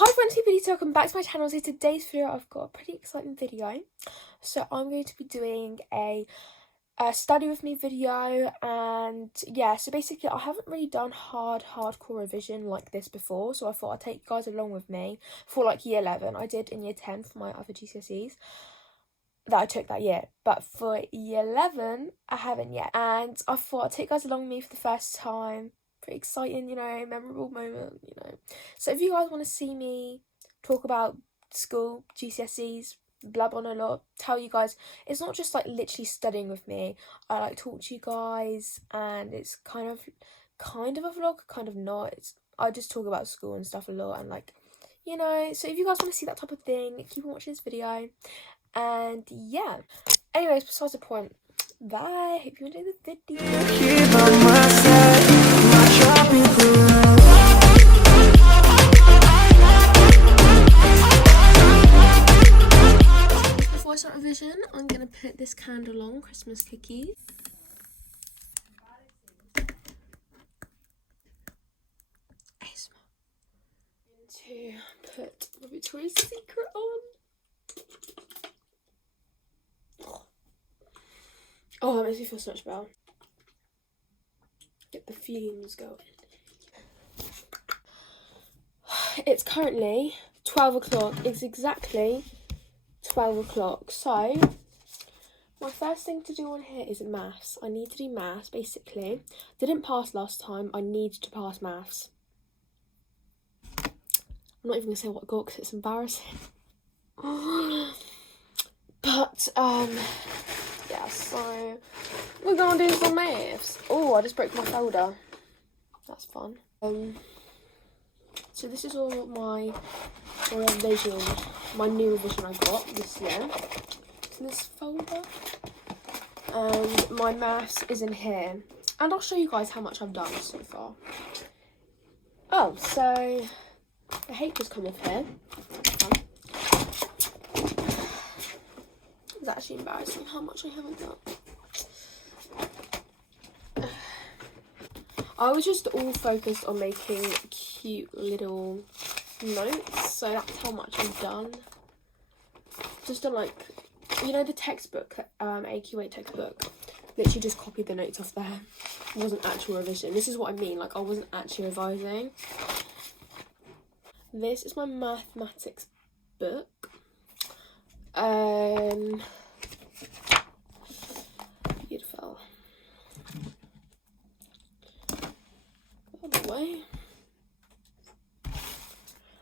Hi friends, welcome back to my channel. So today's video I've got a pretty exciting video. So I'm going to be doing a study with me video, and yeah, so basically I haven't really done hardcore revision like this before, so I thought I'd take you guys along with me for like year 11. I did in year 10 for my other GCSEs that I took that year, but for year 11 I haven't yet, and I thought I'd take you guys along with me for the first time. Pretty exciting, you know, memorable moment, you know. So if you guys want to see me talk about school, GCSEs, blab on a lot, tell you guys, it's not just like literally studying with me. I like talk to you guys, and it's kind of a vlog, kind of not. I just talk about school and stuff a lot, and like, you know. So if you guys want to see that type of thing, keep on watching this video. And yeah, anyways, besides the point, bye. Hope you enjoy the video. Before I start revision, I'm gonna put this candle on, Christmas cookies. To put the Victoria's Secret on. Oh, that makes me feel so much better. Get the fumes going. It's currently 12 o'clock. It's exactly 12 o'clock. So, my first thing to do on here is maths. I need to do maths, basically. Didn't pass last time. I need to pass maths. I'm not even going to say what I got because it's embarrassing. But, yeah, so we're going to do some maths. Oh, I just broke my folder. That's fun. So this is all my revision, my new revision I got this year. It's in this folder. And my maths is in here. And I'll show you guys how much I've done so far. Oh, so the H has come off here. It's actually embarrassing how much I haven't done. I was just all focused on making cute little notes, so that's how much I've done. Just done like, you know, the textbook, AQ8 textbook, literally just copied the notes off there. It wasn't actual revision. This is what I mean, like I wasn't actually revising. This is my mathematics book. Beautiful. Way.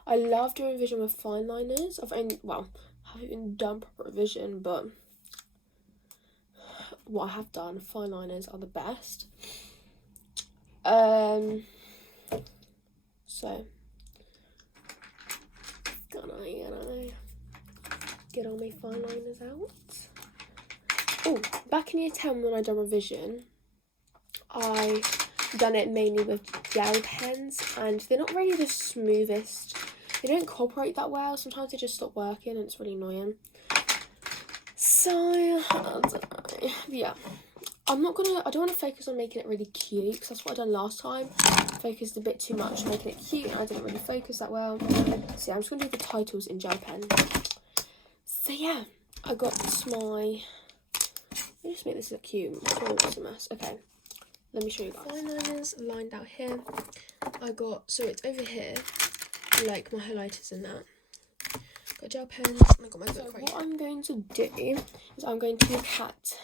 I love doing revision with fine liners. I haven't even done proper revision, but what I have done, fine liners are the best. So gonna get all my fine liners out. Oh, back in year 10 when I done revision, I done it mainly with gel pens, and they're not really the smoothest. They don't cooperate that well. Sometimes they just stop working and it's really annoying. So I don't know. Yeah, I don't want to focus on making it really cute, because that's what I done last time. I focused a bit too much on making it cute and I didn't really focus that well. So yeah, I'm just gonna do the titles in gel pen. So yeah, I got my, let me just make this look cute. It's a mess. Okay, let me show you guys. Fine liners lined out here. I got, so it's over here, like my highlighters and that. Got gel pens, and I got my book right here. What I'm going to do is I'm going to look at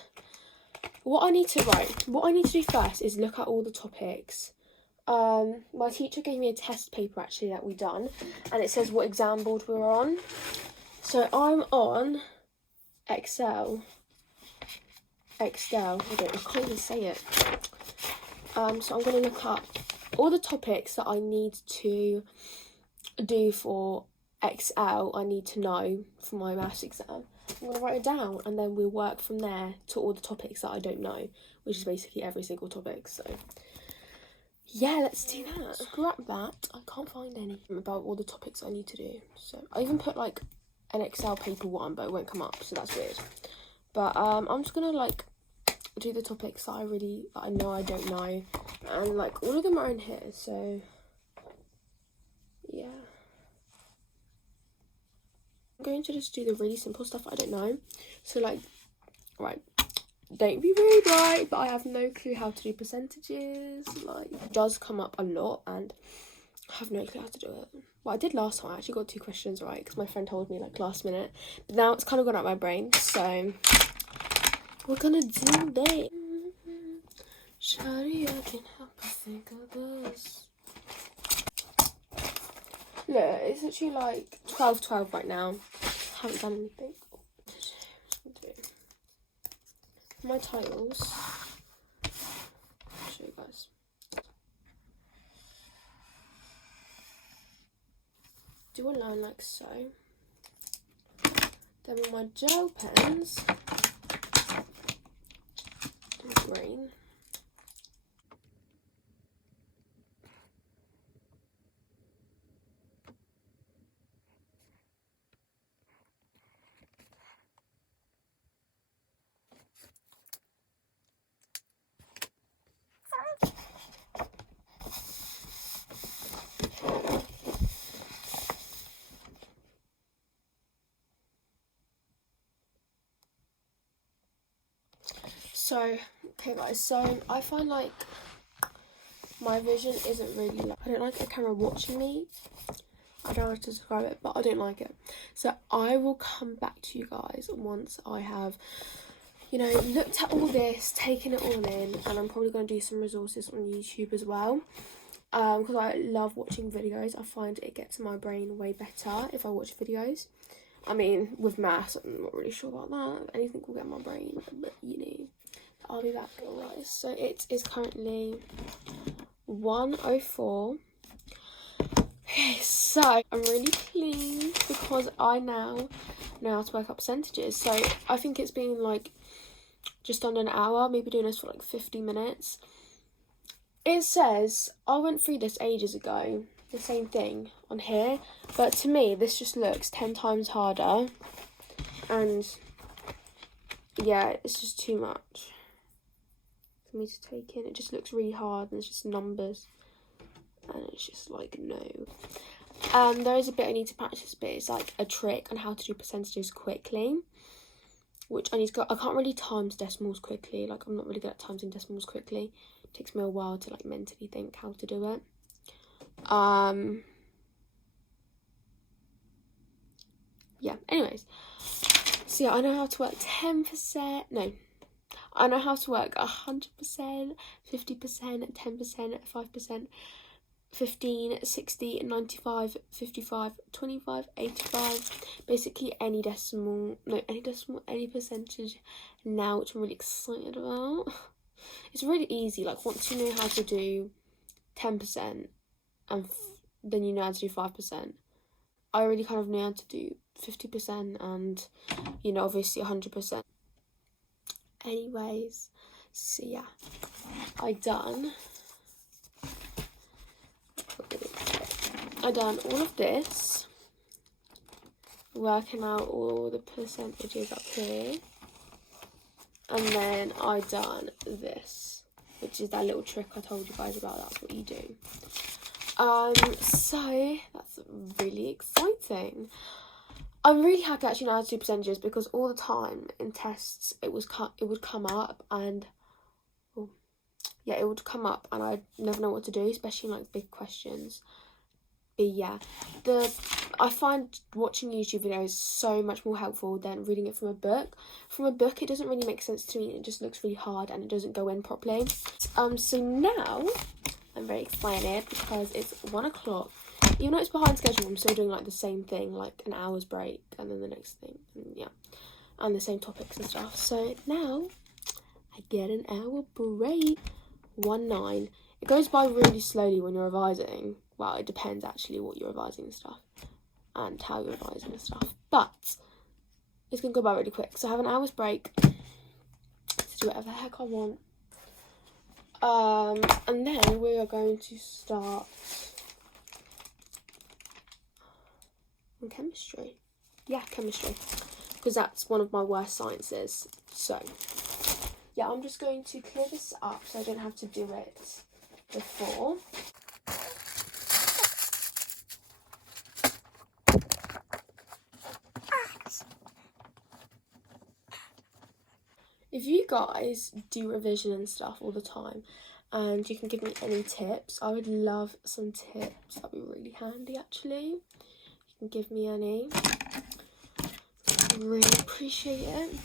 what I need to write. What I need to do first is look at all the topics. My teacher gave me a test paper actually that we done, and it says what exam board we were on. So I'm on Excel. I can't even say it. So I'm going to look up all the topics that I need to do for Excel. I need to know for my maths exam. I'm going to write it down, and then we'll work from there to all the topics that I don't know, which is basically every single topic. So yeah, let's do that. Scrap that. I can't find any about all the topics I need to do. So I even put like an Excel paper one, but it won't come up, so that's weird. But I'm just going to like do the topics that I know I don't know, and like all of them are in here, so yeah. I'm going to just do the really simple stuff I don't know. So like, right, don't be rude, right, but I have no clue how to do percentages. Like, it does come up a lot and I have no clue how to do it. Well, I did last time. I actually got 2 questions right because my friend told me like last minute, but now it's kind of gone out my brain, so we're gonna do that. Shawty, I can't help but think of this. Look, it's actually like 12:12 right now. Haven't done anything. My titles. I'll show you guys. Do a line like so. Then with my gel pens, do green. So, okay guys, so I find like my vision isn't really like, I don't like the camera watching me. I don't know how to describe it, but I don't like it. So I will come back to you guys once I have, you know, looked at all this, taken it all in, and I'm probably going to do some resources on YouTube as well. Because I love watching videos. I find it gets my brain way better if I watch videos. I mean, with maths, I'm not really sure about that. Anything will get my brain, but you know, I'll be back, guys. So it is currently 1:04. Okay, so I'm really pleased because I now know how to work up percentages. So I think it's been like just under an hour, maybe doing this for like 50 minutes. It says, I went through this ages ago, the same thing on here, but to me this just looks 10 times harder, and yeah, it's just too much for me to take in. It just looks really hard and it's just numbers, and it's just like, no. There is a bit I need to practice, but it's like a trick on how to do percentages quickly, which I need to go. I can't really times decimals quickly, like I'm not really good at timesing decimals quickly. It takes me a while to like mentally think how to do it. Yeah, anyways, so yeah, I know how to work 10%, no, I know how to work 100%, 50%, 10%, 5%, 15, 60, 95, 55, 25, 85, basically any percentage now, which I'm really excited about. It's really easy, like once you know how to do 10% and then you know how to do 5%. I already kind of know how to do 50% and, you know, obviously 100%. Anyways, so yeah, I done all of this, working out all the percentages up here, and then I done this, which is that little trick I told you guys about. That's what you do. So that's really exciting. I'm really happy actually now to do percentages, because all the time in tests it would come up and I'd never know what to do, especially in like big questions. But yeah, I find watching YouTube videos so much more helpful than reading it from a book. From a book, it doesn't really make sense to me. It just looks really hard and it doesn't go in properly. So now I'm very excited because it's 1 o'clock. Even though it's behind schedule, I'm still doing like the same thing, like an hour's break and then the next thing, and yeah, and the same topics and stuff. So now I get an hour break. 1:09. It goes by really slowly when you're revising. Well, it depends actually what you're revising and stuff, and how you're revising and stuff. But it's gonna go by really quick. So I have an hour's break to do whatever the heck I want. And then we are going to start on chemistry. Yeah, chemistry, because that's one of my worst sciences. So yeah, I'm just going to clear this up so I don't have to do it before. if you guys do revision and stuff all the time and you can give me any tips, I would love some tips. That'd be really handy actually. You can give me any. I really appreciate it.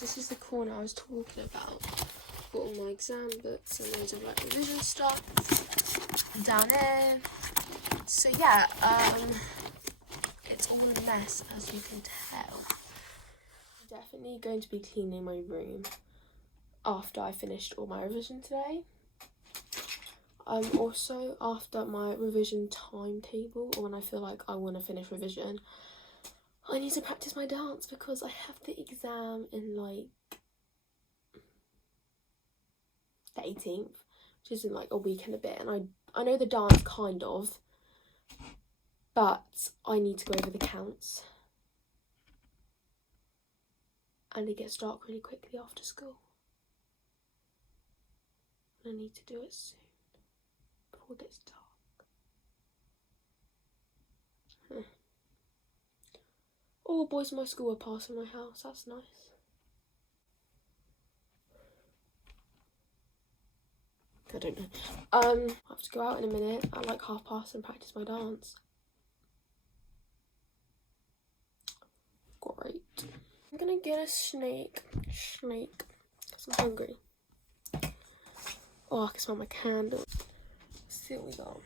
This is the corner I was talking about. Got all my exam books and loads of like revision stuff down here. So yeah, it's all a mess as you can tell. I'm definitely going to be cleaning my room after I finished all my revision today. Also after my revision timetable, or when I feel like I want to finish revision, I need to practice my dance because I have the exam in like the 18th, which is in like a week and a bit, and I know the dance kind of, but I need to go over the counts and it gets dark really quickly after school and I need to do it soon before it gets dark. All boys in my school are passing my house, that's nice. I don't know. I have to go out in a minute at like past and practice my dance. Great. I'm gonna get a snake, because I'm hungry. Oh, I can smell my candle. Let's see what we got.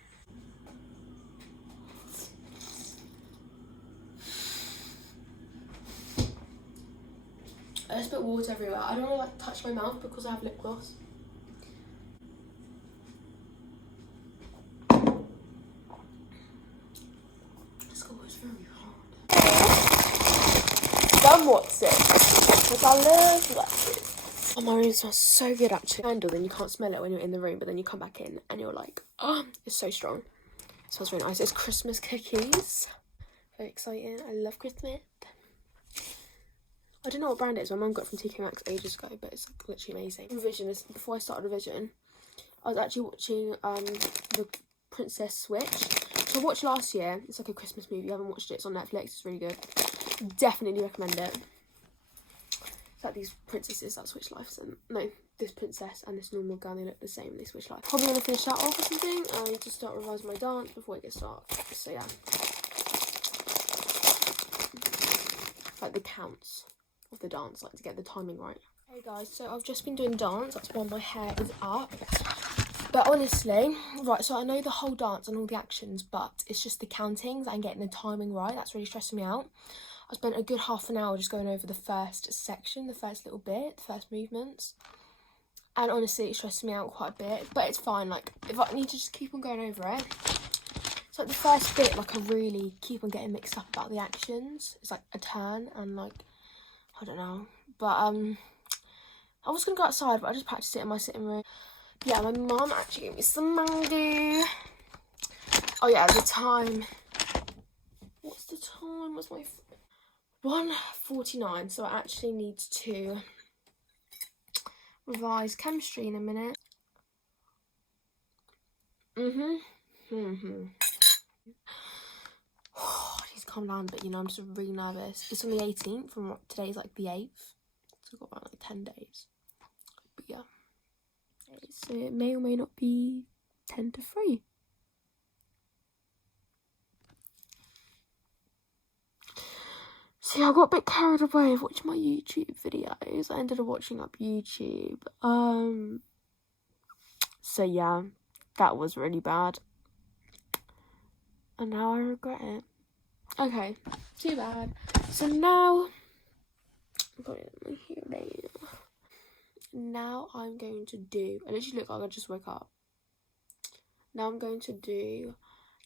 I just put water everywhere. I don't want to like touch my mouth because I have lip gloss. School is very hard. Somewhat sick, because I love lectures. Oh, my room smells so good actually. Candle, then you can't smell it when you're in the room, but then you come back in and you're like, oh, it's so strong. It smells really nice. It's Christmas cookies. Very exciting. I love Christmas. I don't know what brand it is. My mum got it from TK Maxx ages ago, but it's like literally amazing. Revision is before I started revision. I was actually watching the Princess Switch, which I watched last year. It's like a Christmas movie. I haven't watched it. It's on Netflix. It's really good. Definitely recommend it. It's like these princesses that switch lives, and no, this princess and this normal girl, they look the same. They switch lives. Probably gonna finish that off or something. I need to start revising my dance before it gets dark. So yeah, like the counts of the dance, like to get the timing right. Hey guys, so I've just been doing dance, that's why my hair is up. But honestly, right, so I know the whole dance and all the actions, but it's just the countings and getting the timing right that's really stressing me out. I spent a good half an hour just going over the first section, the first little bit, the first movements. And honestly, it's stressing me out quite a bit, but it's fine. Like, if I need to just keep on going over it. It's like the first bit, like I really keep on getting mixed up about the actions. It's like a turn and like, I don't know, but I was gonna go outside, but I just practiced it in my sitting room. Yeah, my mum actually gave me some mango. Oh yeah, the time. What's the time? What's my 1:49? So I actually need to revise chemistry in a minute. Calm down, but you know, I'm just really nervous. It's on the 18th, and today's like the 8th, so I've got about like 10 days. But yeah, so it may or may not be 10 to 3. See, I got a bit carried away with watching my YouTube videos. I ended up watching up YouTube. So yeah, that was really bad, and now I regret it. Okay, too bad. So now, now I'm going to do, I literally look like I just woke up. Now I'm going to do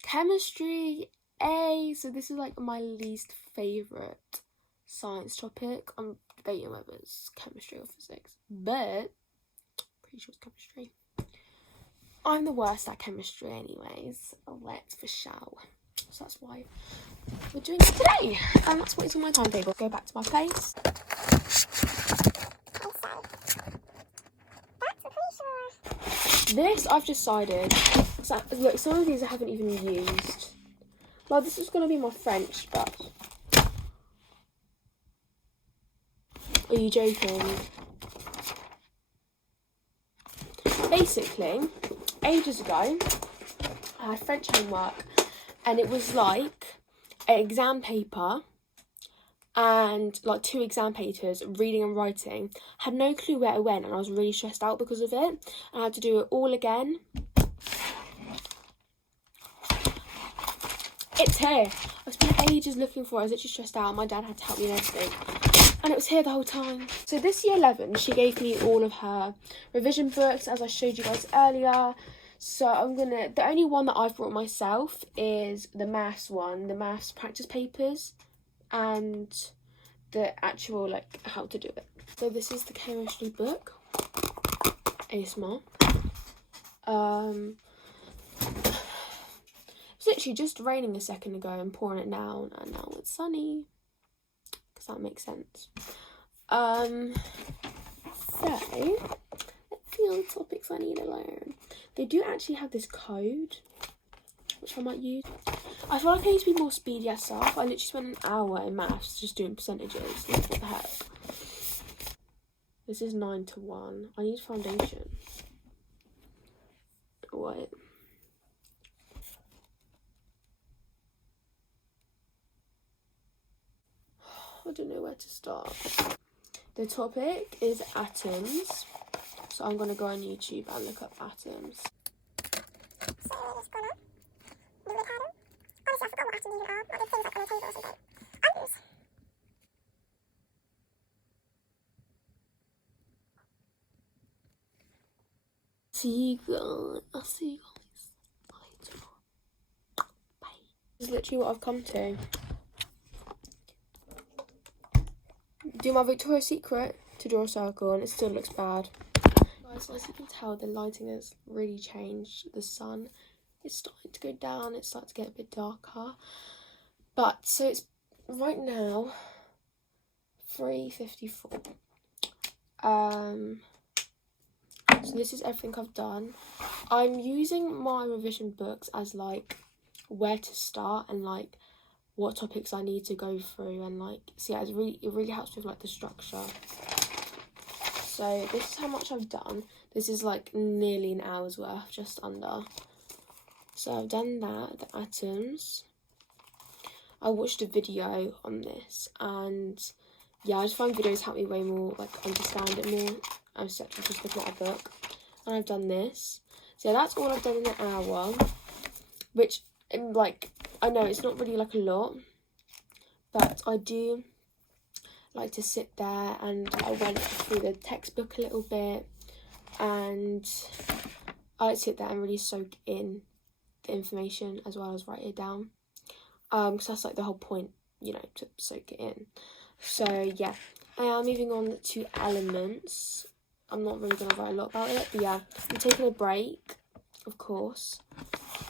chemistry A. So this is like my least favourite science topic. I'm debating whether it's chemistry or physics, but pretty sure it's chemistry. I'm the worst at chemistry anyways, let's for show. So that's why we're doing it today. And that's what is on my timetable. Go back to my place. This I've decided. So, look, some of these I haven't even used. Well, this is gonna be my French, but are you joking? Basically, ages ago, I had French homework, and it was like an exam paper and like 2 exam papers, reading and writing. Had no clue where it went, and I was really stressed out because of it. I had to do it all again. It's here. I spent ages looking for it. I was literally stressed out. My dad had to help me and everything. And it was here the whole time. So this year 11, she gave me all of her revision books, as I showed you guys earlier. So the only one that I've brought myself is the maths one, the maths practice papers, and the actual, like, how to do it. So this is the chemistry book, ASMR. It's literally just raining a second ago and pouring it down, and now it's sunny, because that makes sense. So let's see all the topics I need to learn. They do actually have this code, which I might use. I feel like I need to be more speedy at stuff. I literally spent an hour in maths just doing percentages. Like, what the heck? This is 9 to 1. I need foundation. Wait. I don't know where to start. The topic is atoms. So I'm going to go on YouTube and look up atoms. See you guys. I'll see you guys later. Bye. This is literally what I've come to. Do my Victoria's Secret to draw a circle, and it still looks bad. Guys, as you can tell, the lighting has really changed. The sun is starting to go down. It's starting to get a bit darker. But so it's right now 3:54. So this is everything I've done. I'm using my revision books as like where to start and like what topics I need to go through, and like, so yeah, it really helps with like the structure. So this is how much I've done. This is like nearly an hour's worth, just under. So I've done that, the atoms. I watched a video on this, and yeah, I just find videos help me way more, like, understand it more, instead of just looking at a book. And I've done this. So yeah, that's all I've done in an hour, which, like, I know it's not really like a lot, but I do like to sit there, and I went through the textbook a little bit, and I like to sit there and really soak in the information as well as write it down, because that's like the whole point, you know, to soak it in. So yeah, I am moving on to elements. I'm not really going to write a lot about it, but yeah, I'm taking a break, of course.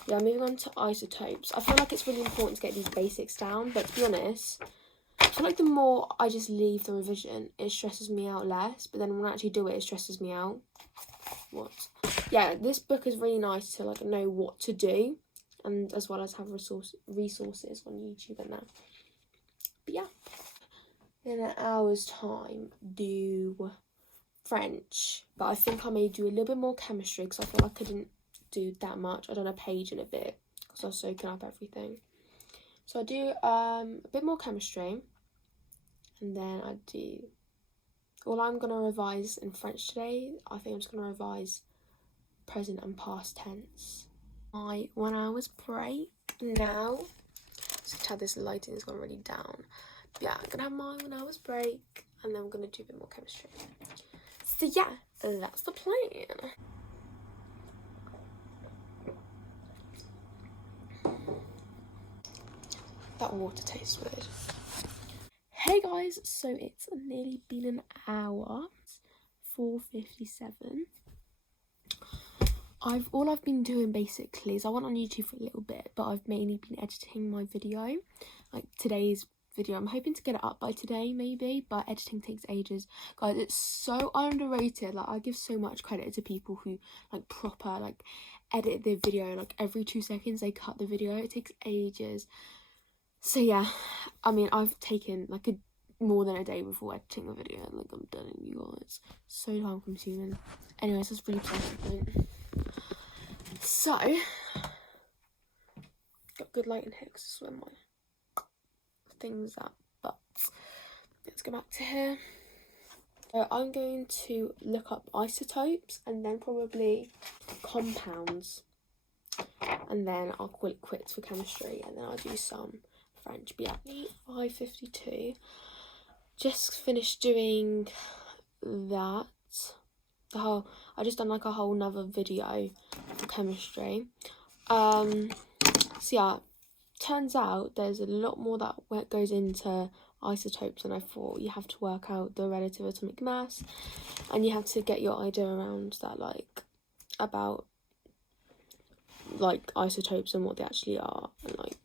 Yeah, moving on to isotopes. I feel like it's really important to get these basics down, but to be honest, I feel like the more I just leave the revision, it stresses me out less, but then when I actually do it, it stresses me out. What? Yeah, this book is really nice to like know what to do, and as well as have resources on YouTube and that. But yeah, in an hour's time, do French, but I think I may do a little bit more chemistry, because I feel like I didn't do that much. I done a page in a bit because I was soaking up everything. So I do a bit more chemistry, and then I do, well, I'm going to revise in French today. I think I'm just going to revise present and past tense. My 1 hour's break now. So tell this lighting has gone really down. But yeah, I'm going to have my 1 hour's break, and then I'm going to do a bit more chemistry. So yeah, that's the plan. That water tastes weird. Hey guys, so it's nearly been an hour. It's 4:57. All I've been doing basically is I went on YouTube for a little bit, but I've mainly been editing my video. Like today's video. I'm hoping to get it up by today maybe, but editing takes ages. Guys, it's so underrated. Like, I give so much credit to people who like proper like edit the video, like every 2 seconds they cut the video. It takes ages. So yeah, I mean, I've taken like more than a day before editing a video, and like I'm done, you guys. So time consuming. Anyways, that's really pleasant. So got good lighting here because this is where my things at, but let's go back to here. So I'm going to look up isotopes and then probably compounds, and then I'll call it quits for chemistry, and then I'll do some French. But yeah, 5:52. Just finished doing that. I just done like a whole nother video for chemistry. So yeah, turns out there's a lot more that goes into isotopes than I thought. You have to work out the relative atomic mass, and you have to get your idea around that, like about like isotopes and what they actually are, and like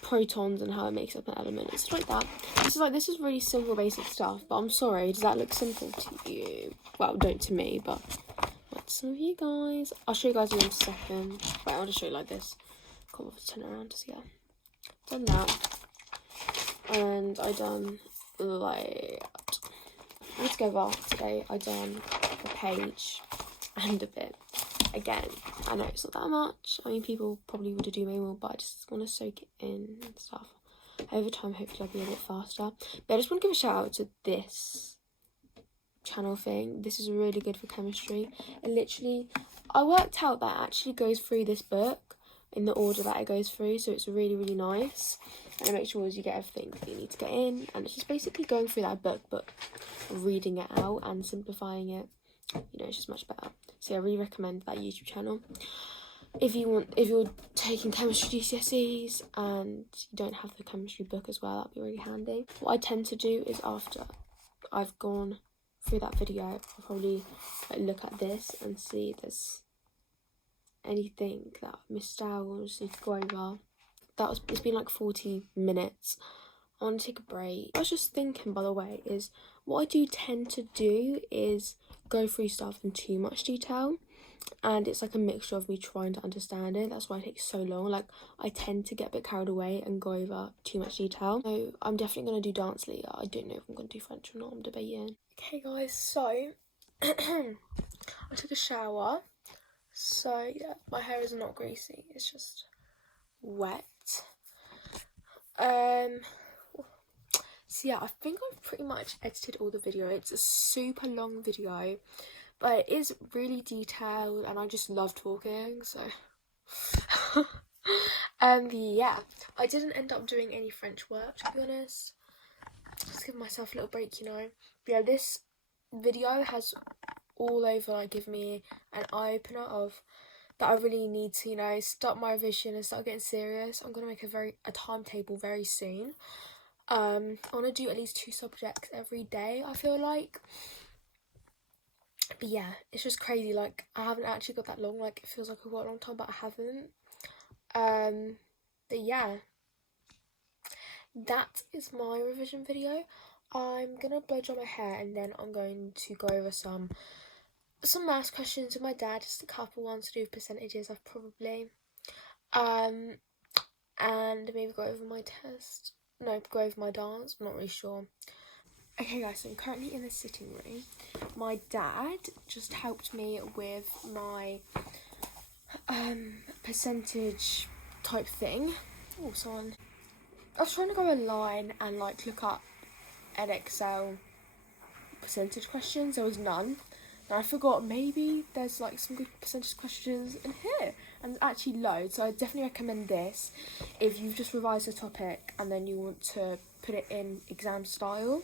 protons and how it makes up an element and stuff like that. This is really simple basic stuff, but I'm sorry, does that look simple to you? Well, don't to me, but to some of you guys. I'll show you guys in a second. Wait, I'll just show you like this. Can't bother to turn around. So yeah, done that, and I done like altogether today I done a page and a bit. Again, I know it's not that much. I mean, people probably would do more, but I just want to soak it in and stuff. Over time, hopefully I'll be a bit faster. But I just want to give a shout out to this channel thing. This is really good for chemistry. And literally, I worked out that it actually goes through this book in the order that it goes through, so it's really, really nice. And it makes sure you get everything that you need to get in. And it's just basically going through that book, but reading it out and simplifying it. You know, it's just much better. So I really recommend that YouTube channel. If you're taking chemistry GCSE'S and you don't have the chemistry book as well, that'd be really handy. What I tend to do is after I've gone through that video, I'll probably like, look at this and see if there's anything that I missed out or just need to go over. It's been like 40 minutes. I want to take a break. I was just thinking, by the way, is what I do tend to do is go through stuff in too much detail, and it's like a mixture of me trying to understand it. That's why it takes so long. Like, I tend to get a bit carried away and go over too much detail. So I'm definitely going to do dance later. I don't know if I'm going to do French or not. I'm debating. Okay guys, so I took a shower. So yeah, my hair is not greasy, it's just wet. So yeah, I think I've pretty much edited all the video. It's a super long video, but it is really detailed and I just love talking, so yeah, I didn't end up doing any French work, to be honest. Just give myself a little break, you know. But yeah, this video has all over like give me an eye-opener of that I really need to, you know, start my revision and start getting serious. I'm gonna make a timetable very soon. I want to do at least 2 subjects every day, I feel like. But yeah, it's just crazy. Like, I haven't actually got that long. Like, it feels like I've got a long time, but I haven't. But yeah, that is my revision video. I'm gonna blow dry my hair and then I'm going to go over some maths questions with my dad, just a couple ones to do with percentages, I've probably. And maybe go over my test. No, go over my dance, I'm not really sure. Okay guys, so I'm currently in the sitting room. My dad just helped me with my percentage type thing. Oh, someone. I was trying to go online and like look up an Excel percentage questions. There was none. And I forgot maybe there's like some good percentage questions in here, and there's actually loads, so I definitely recommend this if you've just revised a topic and then you want to put it in exam style,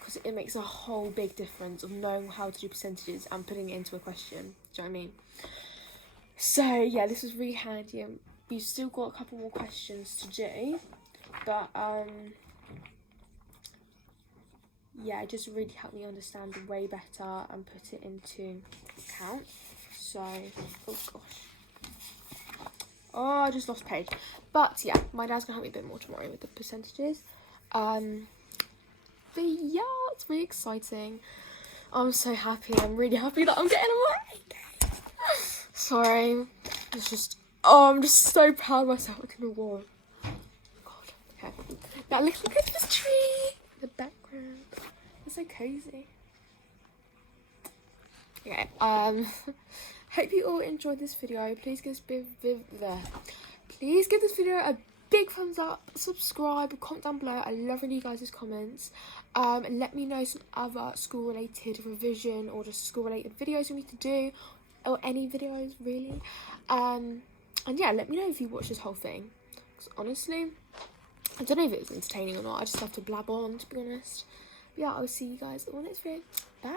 because it makes a whole big difference of knowing how to do percentages and putting it into a question. Do you know what I mean? So yeah, this was really handy, and we've still got a couple more questions to do, but yeah, it just really helped me understand way better and put it into account. So, oh gosh. Oh, I just lost page. But yeah, my dad's gonna help me a bit more tomorrow with the percentages. But yeah, it's really exciting. I'm so happy. I'm really happy that I'm getting away. Sorry. It's just, I'm just so proud of myself. I can award. God. Okay. Now look at this tree. The background. It's so cozy. Okay. Hope you all enjoyed this video. Please give this video a big thumbs up, subscribe, comment down below. I love reading you guys' comments. And let me know some other school related revision or just school related videos you need to do, or any videos really. And yeah, let me know if you watched this whole thing, because honestly I don't know if it was entertaining or not. I just have to blab on, to be honest. But yeah, I'll see you guys in the next video. Bye.